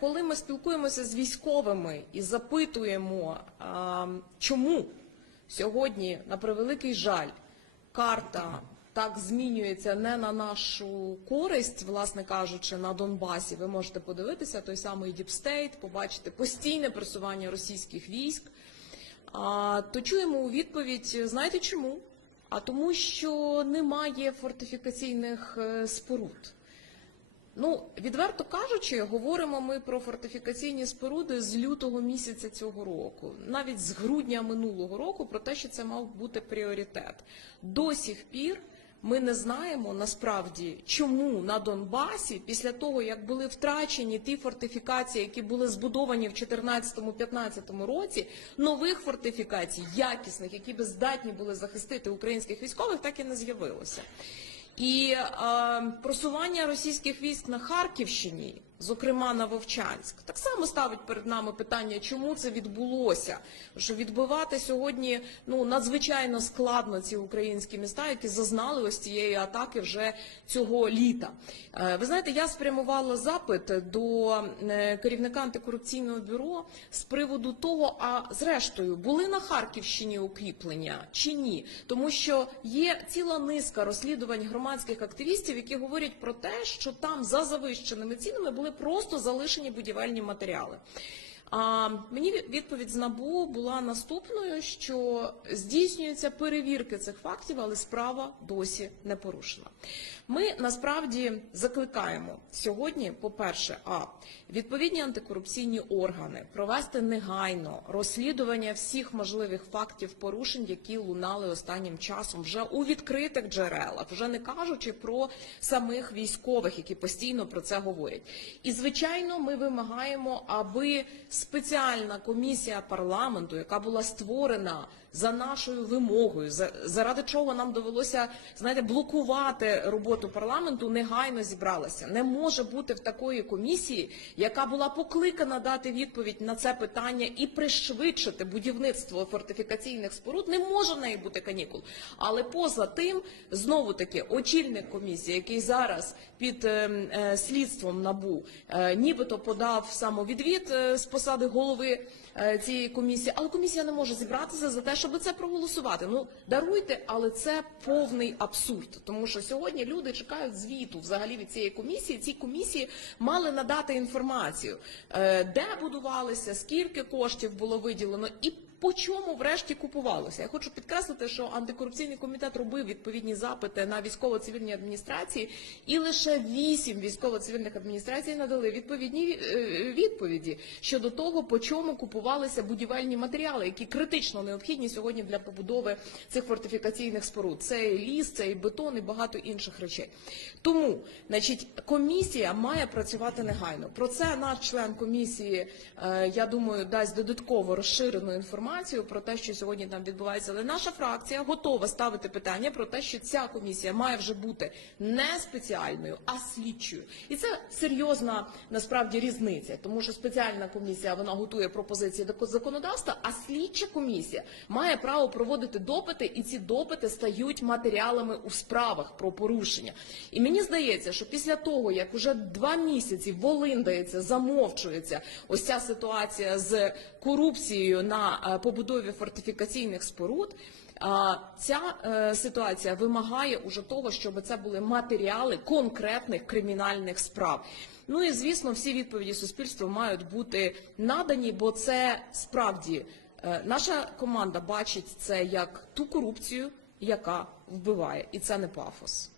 коли ми спілкуємося з військовими і запитуємо, чому сьогодні, на превеликий жаль, карта так змінюється не на нашу користь, власне кажучи, на Донбасі. Ви можете подивитися той самий Діпстейт, побачити постійне просування російських військ. То чуємо у відповідь: знаєте чому? А тому, що немає фортифікаційних е, споруд. Ну, відверто кажучи, говоримо ми про фортифікаційні споруди з лютого місяця цього року, навіть з грудня минулого року, про те, що це мав бути пріоритет. До сіх пір ми не знаємо насправді, чому на Донбасі, після того як були втрачені ті фортифікації, які були збудовані в 2014-2015 році, нових фортифікацій, якісних, які би здатні були захистити українських військових, так і не з'явилося. І е, просування російських військ на Харківщині, зокрема на Вовчанськ, так само ставить перед нами питання, чому це відбулося. Що відбивати сьогодні ну надзвичайно складно ці українські міста, які зазнали ось цієї атаки вже цього літа. Е, ви знаєте, я спрямувала запит до е, керівника антикорупційного бюро з приводу того, а зрештою були на Харківщині укріплення чи ні, тому що є ціла низка розслідувань громадських активістів, які говорять про те, що там за завищеними цінами були просто залишені будівельні матеріали. А мені відповідь з НАБУ була наступною, що здійснюються перевірки цих фактів, але справа досі не порушена. Ми насправді закликаємо сьогодні, по-перше, а відповідні антикорупційні органи провести негайно розслідування всіх можливих фактів порушень, які лунали останнім часом вже у відкритих джерелах, вже не кажучи про самих військових, які постійно про це говорять. І звичайно, ми вимагаємо, аби спеціальна комісія парламенту, яка була створена за нашою вимогою, заради чого нам довелося знаєте, блокувати роботу парламенту, негайно зібралася. Не може бути в такої комісії, яка була покликана дати відповідь на це питання і пришвидшити будівництво фортифікаційних споруд. Не може в неї бути канікул. Але поза тим, знову таки, очільник комісії, який зараз під е, е, слідством набу, е, нібито подав самовідвід е, з посади голови е, цієї комісії, але комісія не може зібратися за те, щоб це проголосувати. Ну даруйте, але це повний абсурд, тому що сьогодні люди чекають звіту взагалі від цієї комісії. Ці комісії мали надати інформацію, е, де будувалися, скільки коштів було виділено і. По чому врешті купувалося? Я хочу підкреслити, що антикорупційний комітет робив відповідні запити на військово-цивільні адміністрації, і лише вісім військово-цивільних адміністрацій надали відповідні е, відповіді щодо того, по чому купувалися будівельні матеріали, які критично необхідні сьогодні для побудови цих фортифікаційних споруд. Це і ліс, це і бетон, і багато інших речей. Тому, значить, комісія має працювати негайно. Про це наш член комісії, е, я думаю, дасть додатково розширену інформацію про те, що сьогодні там відбувається. Але наша фракція готова ставити питання про те, що ця комісія має вже бути не спеціальною, а слідчою. І це серйозна насправді різниця, тому що спеціальна комісія вона готує пропозиції до законодавства, а слідча комісія має право проводити допити, і ці допити стають матеріалами у справах про порушення. І мені здається, що після того, як уже два місяці волиндається, замовчується ось ця ситуація з корупцією на е, побудові фортифікаційних споруд. Ця е, ситуація вимагає уже того, щоб це були матеріали конкретних кримінальних справ. Ну і звісно, всі відповіді суспільству мають бути надані, бо це справді е, наша команда бачить це як ту корупцію, яка вбиває, і це не пафос.